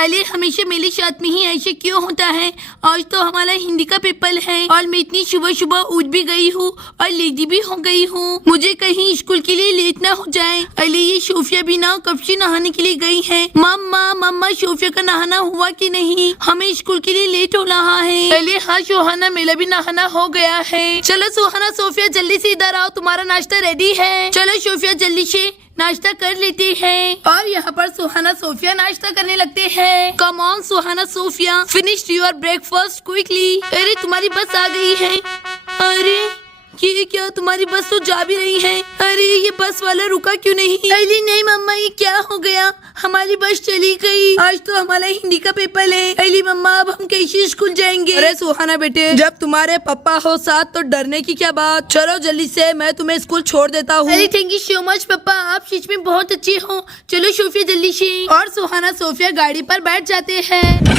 अली हमेशा मेरे साथ में ही ऐसे क्यों होता है? आज तो हमारा हिंदी का पेपर है और मैं इतनी सुबह सुबह उठ भी गई हूँ और लेडी भी हो गई हूँ। मुझे कहीं स्कूल के लिए लेट ना हो जाए। अली ये सोफिया भी ना कब से नहाने के लिए गई है। मम्मा सोफिया का नहाना हुआ कि नहीं? हमें स्कूल के लिए लेट हो रहा है। अली हाँ सुहाना, मेरा भी नहाना हो गया है। चलो सुहाना सोफिया जल्दी से इधर आओ, तुम्हारा नाश्ता रेडी है। चलो सोफिया जल्दी से नाश्ता कर लेते हैं। और यहाँ पर सुहाना सोफिया नाश्ता करने लगते हैं। Come on Suhana Sophia, finish your breakfast quickly. अरे तुम्हारी बस आ गई है। अरे ये क्या, तुम्हारी बस तो जा भी रही है। अरे ये बस वाला रुका क्यों नहीं? अली नहीं मम्मा, ये क्या हो गया? हमारी बस चली गई। आज तो हमारा हिंदी का पेपर है। अली मम्मा अब हम कैसे स्कूल जाएंगे? अरे सुहाना बेटे, जब तुम्हारे पापा हो साथ तो डरने की क्या बात। चलो जल्दी से, मैं तुम्हें स्कूल छोड़ देता हूँ। अरे थैंक यू सो मच पापा, आप सच में बहुत अच्छे हो। चलो सोफिया जल्दी से। और सुहाना सोफिया गाड़ी पर बैठ जाते हैं।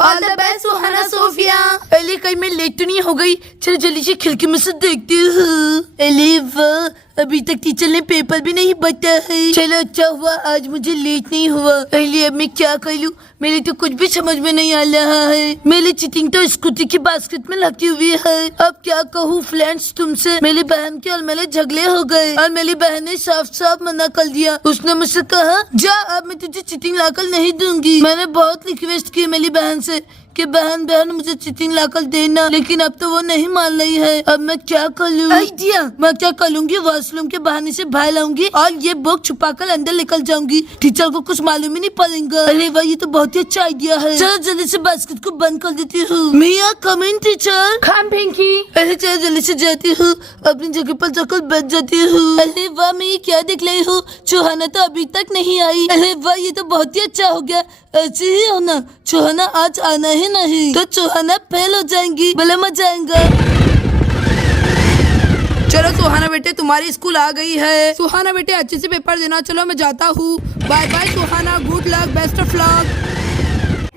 All the best Suhana Sophia. Ali कहीं मैं लेट तो नहीं हो गई? चलो जल्दी से खिड़की में से देखती हूँ। अली वाह, अभी तक टीचर ने पेपर भी नहीं बताया है। चलो अच्छा हुआ आज मुझे लेट नहीं हुआ। अली अब मैं क्या कर लूँ, मेरे तो कुछ भी समझ में नहीं आ रहा है। मेरी चीटिंग तो स्कूटी की बास्केट में लगी हुई है। अब क्या कहूँ फ्रेंड्स तुमसे, मेरी बहन के और मेरे झगड़े हो गए और मेरी बहन ने साफ साफ मना कर दिया। उसने मुझसे कहा जा अब मैं तुझे चीटिंग लाकर नहीं दूंगी। मैंने बहुत रिक्वेस्ट की मेरी बहन से कि बहन मुझे चीटिंग लाकर देना, लेकिन अब तो वो नहीं मान रही है। अब मैं क्या कर लूँ? आइडिया, मैं क्या कर लूंगी, वॉशरूम के बहाने से बाहर लाऊंगी और ये बुक छुपाकर अंदर निकल जाऊंगी। टीचर को कुछ मालूम ही नहीं पड़ेगा। अरे भाई ये तो बहुत ही अच्छा आइडिया है। चलो जल्दी से बास्केट को बंद कर देती हूँ। मिया कम इन टीचर। खाम फेंकी। अरे चलो जल्दी से जाती हूँ, अपनी जगह पर जाकर बैठ जाती हूँ। अरे वाह, मैं ये क्या देख रही हूँ, सुहाना तो अभी तक नहीं आई। अरे वाह, ये तो बहुत ही अच्छा हो गया। ऐसे ही होना, सुहाना आज आना ही नहीं तो सुहाना फेल हो जाएंगी। भले मजा आएगा। चलो सुहाना बेटे तुम्हारी स्कूल आ गई है। सुहाना बेटे अच्छे से पेपर देना। चलो मैं जाता हूँ। Bye bye Suhana, good luck, best of luck.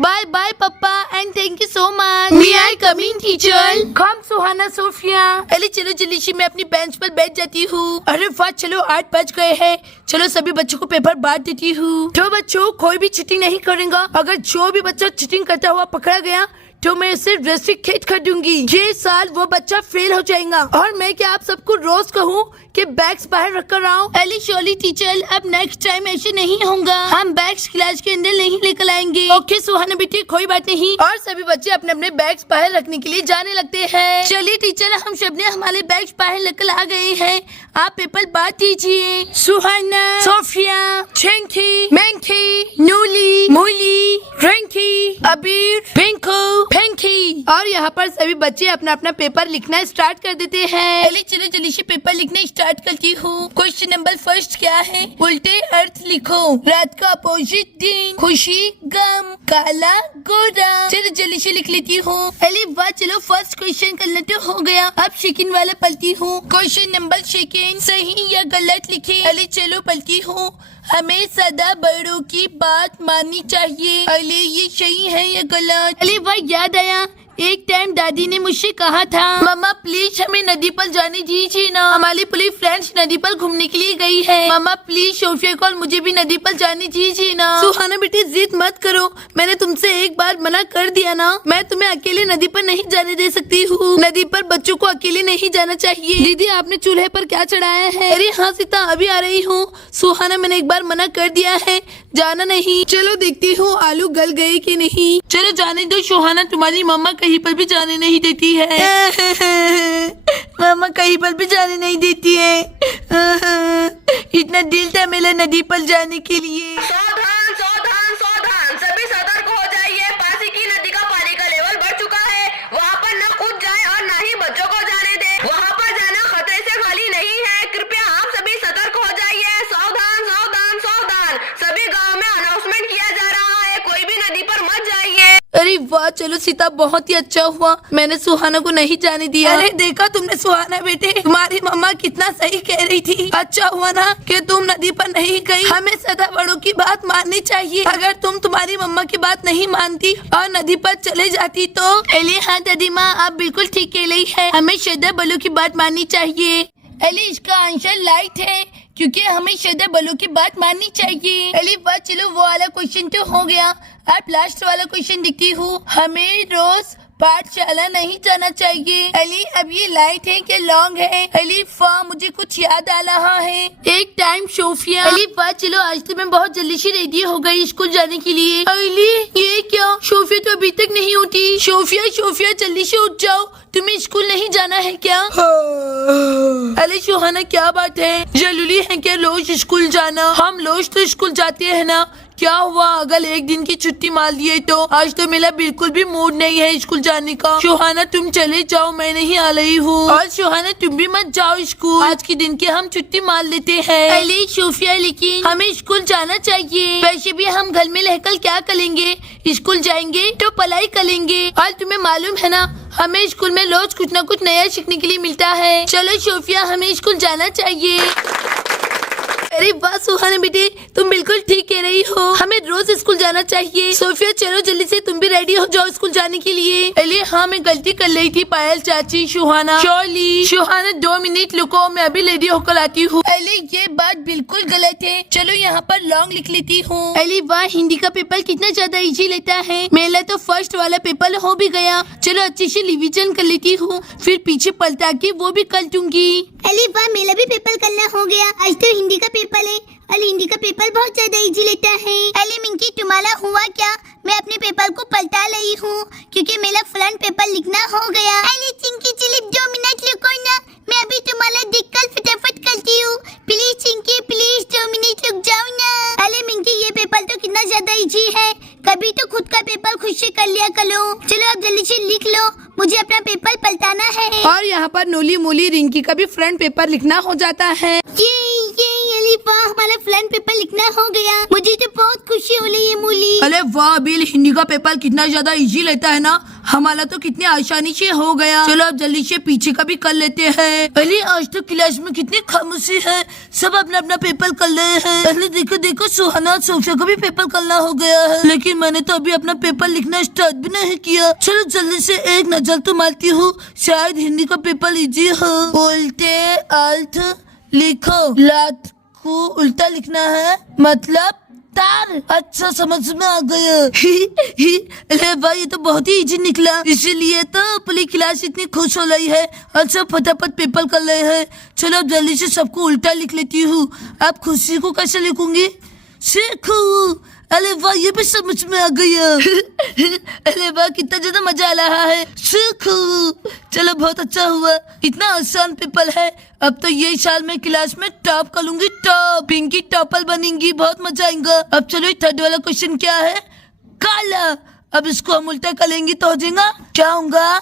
Bye bye पापा and thank you so much. May I come in teacher? Come Suhana Sofia. अरे चलो जल्दी से मैं अपनी बेंच पर बैठ जाती हूँ। अरे वाह, चलो 8 बज गए हैं। चलो सभी बच्चों को पेपर बांट देती हूँ। तो बच्चों कोई भी चीटिंग नहीं करेगा। अगर जो भी बच्चा चीटिंग करता हुआ पकड़ा गया तो मैं उसे रेस्ट्रिक्ट कर दूंगी। ये साल वो बच्चा फेल हो जाएगा। और मैं क्या आप सबको रोज कहूँ कि बैग्स बाहर रख कर आओ? अली शोली टीचर, अब नेक्स्ट टाइम ऐसे नहीं होगा। हम बैग्स क्लास के अंदर नहीं लेकर आएंगे। ओके सुहाना बेटी, कोई बात नहीं। और सभी बच्चे अपने अपने बैग्स बाहर रखने के लिए जाने लगते हैं। चलिए टीचर, हम सबने हमारे बैग्स बाहर लेकर आ गए हैं। आप पेपर बांट दीजिए। सुहाना, सोफिया, चेंकी, मैंकी, नूली, मूली, रंकी, अबीर, पिंकू, फैंकी। और यहाँ पर सभी बच्चे अपना अपना पेपर लिखना स्टार्ट कर देते हैं। चलो जल्दी से पेपर लिखना स्टार्ट करती हूँ। क्वेश्चन नंबर फर्स्ट क्या है? उल्टे अर्थ लिखो। रात का अपोजिट दिन, खुशी गम, काला गोरा। चलो जल्दी से लिख लेती हूँ। अरे वाह, चलो फर्स्ट क्वेश्चन करना तो हो गया। अब सेकंड वाला पढ़ती हूँ। क्वेश्चन नंबर सेकंड, सही या गलत लिखे। अरे चलो पढ़ती हूँ। हमें सदा बड़ों की बात माननी चाहिए। अरे ये सही है या गलत? अरे वाह, याद आया, एक टाइम दादी ने मुझसे कहा था मम्मा प्लीज हमें नदी पर जाने दीजिए ना। हमारी पूरी फ्रेंड्स नदी पर घूमने के लिए गई है। मम्मा प्लीज सोफिया को और मुझे भी नदी पर जाने दीजिए ना। सुहाना बेटी जिद मत करो, मैंने तुमसे एक बार मना कर दिया ना। मैं तुम्हें अकेले नदी पर नहीं जाने दे सकती हूँ। नदी पर बच्चों को अकेले नहीं जाना चाहिए। दीदी आपने चूल्हे पर क्या चढ़ाया है? अरे हाँ सीता, अभी आ रही हूँ। सुहाना मैंने एक बार मना कर दिया है, जाना नहीं। चलो देखती हूँ आलू गल गए कि नहीं। चलो जाने दो सुहाना, तुम्हारी मम्मा कहीं पर भी जाने नहीं देती है। मम्मा कहीं पर भी जाने नहीं देती है। इतना दिल था मेरा नदी पर जाने के लिए। सावधान सावधान सावधान, सभी सतर्क हो जाइए। पासी की नदी का पानी का लेवल बढ़ चुका है। वहाँ पर न कूद जाए और न ही बच्चों को जाने दे। वहाँ पर जाना खतरे से खाली नहीं है। कृपया आप सभी सतर्क हो जाइए। सावधान सावधान सावधान, सभी गाँव में अनाउंसमेंट किया जा रहा है, कोई भी नदी पर मत जाइए। अरे वाह, चलो सीता बहुत ही अच्छा हुआ मैंने सुहाना को नहीं जाने दिया। अरे देखा तुमने सुहाना बेटे, तुम्हारी मम्मा कितना सही कह रही थी। अच्छा हुआ ना कि तुम नदी पर नहीं गई। हमें सदा बड़ों की बात माननी चाहिए। अगर तुम तुम्हारी मम्मा की बात नहीं मानती और नदी पर चले जाती तो। अली हाँ दादी माँ, आप बिल्कुल ठीक कह रही है, हमें सदा बड़ों की बात माननी चाहिए। अली इसका आंसर लाइट है क्योंकि हमें श्रद्धा बलों की बात माननी चाहिए। अली वाह, चलो वो वाला क्वेश्चन तो हो गया। अब लास्ट वाला क्वेश्चन देखती हूँ। हमें रोज पाठशाला नहीं जाना चाहिए। अली अब ये लाइट है क्या लॉन्ग है? अली वाह, मुझे कुछ याद आ रहा है। एक टाइम सोफिया। अली वाह, चलो आज तो मैं बहुत जल्दी से रेडी हो गई स्कूल जाने के लिए। अली ये क्या, सोफिया तो अभी तक नहीं उठी। सोफिया सोफिया जल्दी से उठ जाओ, तुम्हें स्कूल नहीं जाना है क्या? अरे सुहाना क्या बात है, जरूरी है क्या रोज स्कूल जाना? हम रोज तो स्कूल जाते हैं ना। क्या हुआ अगर एक दिन की छुट्टी मार दिए तो? आज तो मेरा बिल्कुल भी मूड नहीं है स्कूल जाने का। सुहाना तुम चले जाओ, मैं नहीं आ रही हूँ। और सुहाना तुम भी मत जाओ स्कूल, आज के दिन की हम छुट्टी मार लेते हैं। अरे सोफिया, लेकिन हमें स्कूल जाना चाहिए। वैसे भी हम घर में रहकर क्या करेंगे, स्कूल जाएंगे तो पढ़ाई करेंगे। और तुम्हें मालूम है ना, हमें स्कूल में रोज कुछ न कुछ नया सीखने के लिए मिलता है। चलो सोफिया, हमें स्कूल जाना चाहिए। अरे वाह सुहाना बेटे, तुम बिल्कुल ठीक कह रही हो, हमें रोज स्कूल जाना चाहिए। सोफिया चलो जल्दी से तुम भी रेडी हो जाओ स्कूल जाने के लिए। अरे हाँ, मैं गलती कर रही थी पायल चाची। सुहाना चौली, सुहाना 2 मिनट रुको, मैं अभी रेडी होकर आती हूँ। अरे ये बात बिल्कुल गलत है, चलो यहाँ पर लॉन्ग लिख लेती हूँ। अरे वाह, हिंदी का पेपर कितना ज्यादा इजी लेता है। मेरा तो फर्स्ट वाला पेपर हो भी गया। चलो अच्छे से रिविजन कर लेती हूँ, फिर पीछे पलटा के वो भी कर दूंगी। अली वाह, मेरा भी पेपर करना हो गया। आज तो हिंदी का पेपर है और हिंदी का पेपर बहुत ज्यादा इजी लेता है। अली मिंकी, तुम्हारा हुआ क्या? मैं अपने पेपर को पलटा रही हूँ क्योंकि मेरा फ्रंट पेपर लिखना हो गया। अली चिंकी चलिए 2 मिनट रुको ना, मैं अभी तुम्हारा देखकर फटाफट करती हूँ। प्लीज चिंकी प्लीज 2 मिनट रुक जाओ ना। अली मिंकी, ये पेपर तो कितना ज्यादा इजी है, कभी तो खुद का पेपर खुद से कर लिया करो। चलो अब जल्दी से लिख लो, मुझे अपना पेपर पलटाना है। और यहाँ पर नोली मोली रिंकी का भी फ्रंट पेपर लिखना हो जाता है। ये अली वाह, हमारा फ्रंट पेपर लिखना हो गया। मुझे तो बहुत खुशी हो रही है मूली। अरे वाह बिल, हिंदी का पेपर कितना ज्यादा इजी लेता है ना, हमारा तो कितनी आसानी से हो गया। चलो अब जल्दी से पीछे का भी कर लेते हैं। अरे आज तो क्लास में कितनी खामोशी है, सब अपना अपना पेपर कर रहे हैं। अरे देखो देखो, सुहाना सोफिया को भी पेपर करना हो गया है, लेकिन मैंने तो अभी अपना पेपर लिखना स्टार्ट भी नहीं किया। चलो जल्दी से एक नजर तो मारती हूँ, शायद हिंदी का पेपर इजी हो। उल्टे अर्थ लिखो, लात को उल्टा लिखना है, मतलब तार। अच्छा समझ में आ गया। अरे भाई, ये तो बहुत ही इजी निकला, इसीलिए तो पूरी क्लास इतनी खुश हो रही है और सब फटाफट पेपर कर रहे हैं। चलो अब जल्दी से सबको उल्टा लिख लेती हूँ। अब खुशी को कैसे लिखूंगी, सीखू। अरे वाह, ये भी समझ में आ गया। अरे वाह, कितना ज्यादा मजा आ रहा है, सीखू। चलो बहुत अच्छा हुआ, इतना आसान पेपर है। अब तो ये साल मैं क्लास में टॉप कर लूंगी, टॉप पिंकी टॉपर बनेंगी, बहुत मजा आएगा। अब चलो थर्ड वाला क्वेश्चन क्या है, काला। अब इसको हम उल्टा करेंगे तो हो जाएगा, क्या होगा,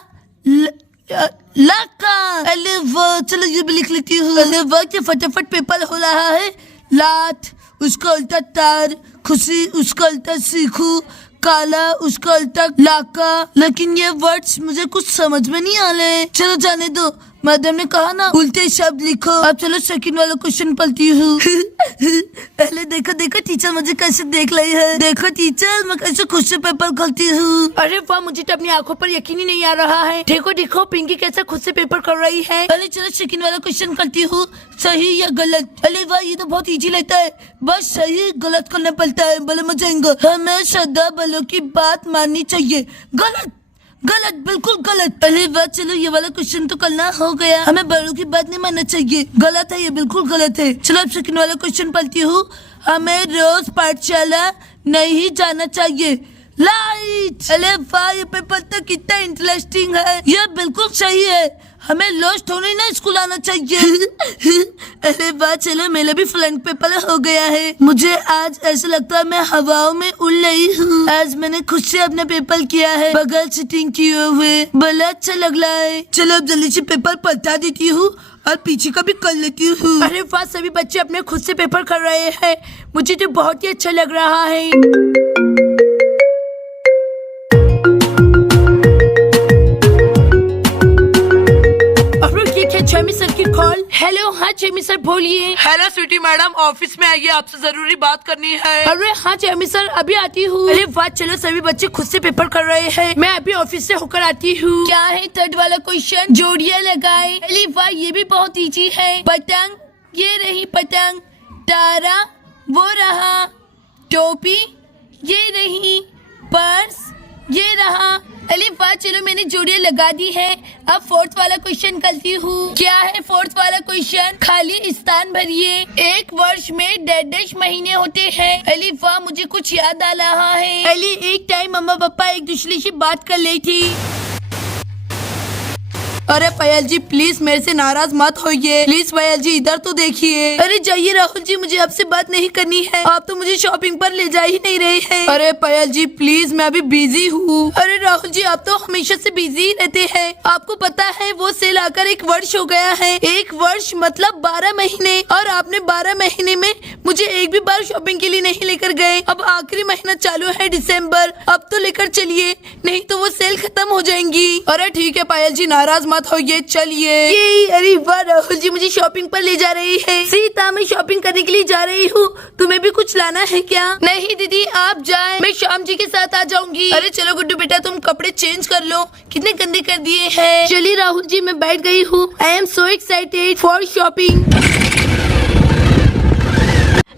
लाका। अरे वाह, चलो ये भी लिख लेती हूँ। अरे वाह, क्या फटाफट पेपर हो रहा है। लात, उसका उल्टा तार। खुशी, उसका उल्टा सीखू। काला, उसका उल्टा लाका। लेकिन ये वर्ड्स मुझे कुछ समझ में नहीं आ रहे। चलो जाने दो, मैडम ने कहा ना उल्टे शब्द लिखो। अब चलो सेकंड वाला क्वेश्चन पढ़ती हूँ। पहले देखो देखो टीचर मुझे कैसे देख रही है, देखो टीचर मैं कैसे खुद से पेपर करती हूँ। अरे वाह, मुझे तो अपनी आंखों पर यकीन ही नहीं आ रहा है। देखो देखो पिंकी कैसे खुद से पेपर कर रही है। पहले चलो सेकंड वाला क्वेश्चन करती हूँ, सही या गलत। अरे वाह, ये तो बहुत इजी लगता है, बस सही गलत करना पड़ता है, भले मजा आएगा। हमें श्रद्धा बलों की बात माननी चाहिए। गलत गलत, बिल्कुल गलत। अरे वाह, चलो ये वाला क्वेश्चन तो करना हो गया, हमें बड़ों की बात नहीं मानना चाहिए, गलत है, ये बिल्कुल गलत है। चलो अब सेकंड वाला क्वेश्चन पढ़ती हूँ, हमें रोज पाठशाला नहीं जाना चाहिए। लाइट। अरे वाह, ये पेपर तो कितना इंटरेस्टिंग है, ये बिल्कुल सही है, हमें रोज थोड़ी ना स्कूल आना चाहिए। अरे वाह, चलो मेरा भी फ्रंट पेपर हो गया है। मुझे आज ऐसा लगता है मैं हवाओं में उड़ रही हूँ। आज मैंने खुद से अपना पेपर किया है, बगल सिटिंग किए हुए, बड़ा अच्छा लग रहा है। चलो अब जल्दी से पेपर पलटा देती हूँ और पीछे का भी कर लेती हूँ। अरे वाह, सभी बच्चे अपने खुद से पेपर कर रहे हैं, मुझे तो बहुत ही अच्छा लग रहा है। छेमी सर की कॉल। हेलो, हाँ छेमी सर बोलिए। हेलो स्वीटी मैडम, ऑफिस में आइए, आपसे जरूरी बात करनी है। अरे हाँ छेमी सर, अभी आती हूँ। अरे वाह, चलो सभी बच्चे खुद से पेपर कर रहे हैं, मैं अभी ऑफिस से होकर आती हूँ। क्या है थर्ड वाला क्वेश्चन, जोड़ियां लगाए। अरे वाह, ये भी बहुत इजी है। पतंग ये रही पतंग, तारा वो रहा, टोपी ये रही, पर्स ये रहा। अरे वाह, चलो मैंने जोड़ियां लगा दी है। अब फोर्थ वाला क्वेश्चन करती हूँ। क्या है फोर्थ वाला क्वेश्चन? खाली स्थान भरिए। एक वर्ष में 10 महीने होते हैं। अली वाह, मुझे कुछ याद आ रहा है। अली, एक टाइम मम्मा पापा एक दूसरे से बात कर रही थी। अरे पायल जी प्लीज मेरे से नाराज मत होइए। प्लीज पायल जी इधर तो देखिए। अरे जाइए राहुल जी, मुझे आपसे बात नहीं करनी है। आप तो मुझे शॉपिंग पर ले जा ही नहीं रहे हैं। अरे पायल जी प्लीज, मैं अभी बिजी हूँ। अरे राहुल जी, आप तो हमेशा से बिजी ही रहते हैं। आपको पता है वो सेल आकर 1 वर्ष हो गया है। 1 वर्ष मतलब 12 महीने, और आपने 12 महीने में मुझे एक भी बार शॉपिंग के लिए नहीं लेकर गए। अब आखिरी महीना चालू है दिसंबर, अब तो लेकर चलिए, नहीं तो वो सेल खत्म हो जाएंगी। अरे ठीक है पायल जी, नाराज मत होइए, चलिए। अरे वाह राहुल जी, मुझे शॉपिंग पर ले जा रही है। सीता, मैं शॉपिंग करने के लिए जा रही हूँ, तुम्हें भी कुछ लाना है क्या? नहीं दीदी, आप जाएं, मैं श्याम जी के साथ आ जाऊंगी। अरे चलो गुड्डू बेटा, तुम कपड़े चेंज कर लो, कितने गंदे कर दिए हैं। चलिए राहुल जी, मैं बैठ गई हूँ। I am so excited for shopping.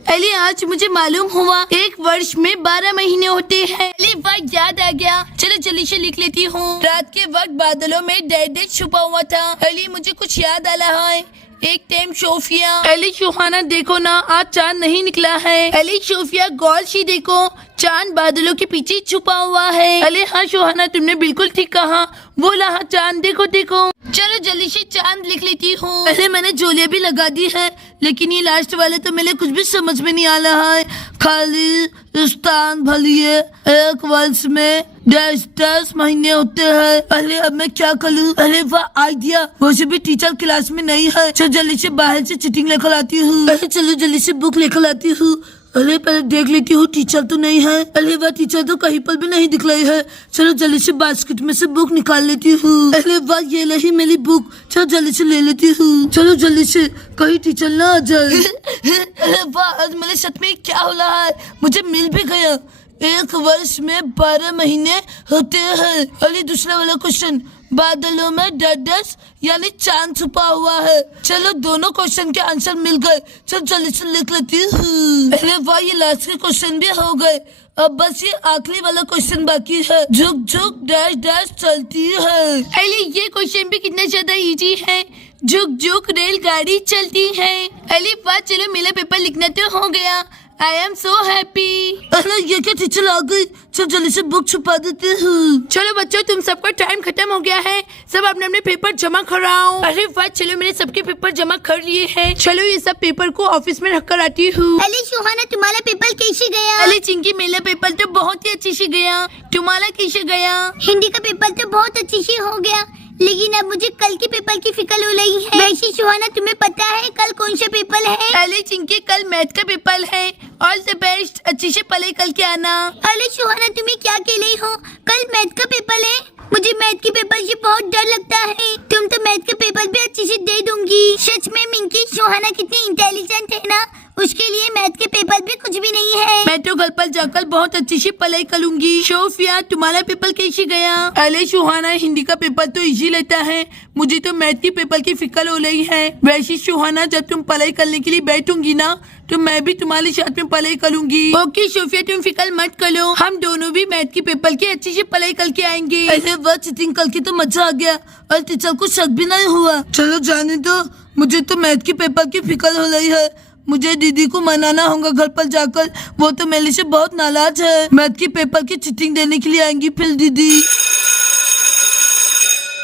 Ali, आज मुझे मालूम हुआ 1 वर्ष में 12 महीने होते हैं। अली वाह, याद आ गया। चलो जल्दी से लिख लेती हूँ। रात के वक्त बादलों में डेट छुपा हुआ था। अली, मुझे कुछ याद आ रहा है। एक टाइम सोफिया। अली सुहाना, देखो ना, आज चांद नहीं निकला है। अली सोफिया, गौर से देखो, चांद बादलों के पीछे छुपा हुआ है। अरे हाँ सुहाना, तुमने बिल्कुल ठीक कहा, वो रहा चांद, देखो देखो। चलो जल्दी से चांद लिख लेती हूँ। अरे मैंने जोलियां भी लगा दी है, लेकिन ये लास्ट वाले तो मेरे कुछ भी समझ में नहीं आ रहा है। खाली स्थान भलिए, 1 वर्ष में 10 महीने होते हैं। अरे अब मैं क्या करूँ? अरे वाह आइडिया, वैसे भी टीचर क्लास में नहीं है। चलो जल्दी से बाहर से चिटिंग लेकर आती हूँ। अरे चलो जल्दी से बुक लेकर आती हूँ। अरे पहले देख लेती हूँ, टीचर तो नहीं है। अरे वाह, टीचर तो कहीं पर भी नहीं दिख रही है। चलो जल्दी से बास्केट में से बुक निकाल लेती हूँ। अरे वाह, ये रही मेरी बुक। चलो जल्दी से ले लेती हूँ। चलो जल्दी से, कहीं टीचर ना आ जाए। अरे वाह, आज मेरे सच में क्या हो रहा है? मुझे मिल भी गया। 1 वर्ष में 12 महीने होते हैं। अरे दूसरा वाला क्वेश्चन, बादलों में 10 यानी चांद छुपा हुआ है। चलो दोनों क्वेश्चन के आंसर मिल गए। चलो जल्दी से लिख लेती हूँ। अरे वाह, ये लास्ट के क्वेश्चन भी हो गए। अब बस ये आखिरी वाला क्वेश्चन बाकी है। झुक झुक डैश चलती है। अरे ये क्वेश्चन भी कितना ज्यादा इजी है। झुक झुक रेलगाड़ी चलती है। अरे वाह, चलो मेरा पेपर लिखना तो हो गया। I am so happy. अरे ये क्या, टीचर आ गई। चलो जल्दी से बुक छुपा देते हैं। चलो बच्चों, तुम सबका टाइम खत्म हो गया है, सब अपने अपने पेपर जमा कराओ। अरे वाह, चलो मैंने सबके पेपर जमा कर लिए हैं। चलो ये सब पेपर को ऑफिस में रख कर आती हूँ। अली सुहाना, तुम्हारा पेपर कैसे गया? अरे चिंकी, मेरा पेपर तो बहुत ही अच्छे से गया, तुम्हारा कैसे गया? हिंदी का पेपर तो बहुत अच्छे से हो गया, लेकिन अब मुझे कल के पेपर की फिक्र हो रही है। वैसे सुहाना, तुम्हें पता है कल कौन सा पेपर है? अरे चिंकी, कल मैथ का पेपर है। ऑल द बेस्ट, अच्छे से पढ़ाई करके आना। अरे सुहाना, तुम्हें क्या कह रही हो? कल मैथ का पेपर है? मुझे मैथ के पेपर से बहुत डर लगता है। तुम तो मैथ का पेपर भी अच्छे से दे दूंगी। सच में मिंकी, सुहाना कितनी इंटेलिजेंट है ना, उसके लिए मैथ के पेपर भी कुछ भी नहीं है। मैं तो घर पर जाकर बहुत अच्छी से पढ़ाई करूंगी। सोफिया, तुम्हारा पेपर कैसे गया? अरे सुहाना, हिंदी का पेपर तो इजी लेता है, मुझे तो मैथ के पेपर की फिक्र हो रही है। वैसे सुहाना, जब तुम पढ़ाई करने के लिए बैठूंगी ना, तो मैं भी तुम्हारे साथ में पढ़ाई करूंगी। ओके सोफिया, तुम फिक्र मत करो, हम दोनों भी मैथ के पेपर की अच्छी से पढ़ाई करके आएंगे। अरे वह चिटिंग करके तो मजा आ गया, और टीचर को शक भी नहीं हुआ। चलो जाने दो, मुझे तो मैथ के पेपर की फिक्र हो रही है। मुझे दीदी को मनाना होगा घर पर जाकर, वो तो मेरे से बहुत नाराज है। मैथ के पेपर की चिटिंग देने के लिए आएंगी फिर दीदी।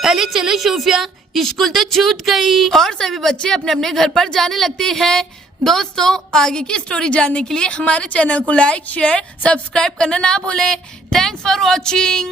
अरे चलो सोफिया, स्कूल तो छूट गई और सभी बच्चे अपने अपने घर पर जाने लगते हैं। दोस्तों, आगे की स्टोरी जानने के लिए हमारे चैनल को लाइक, शेयर, सब्सक्राइब करना ना भूलें। Thanks for watching.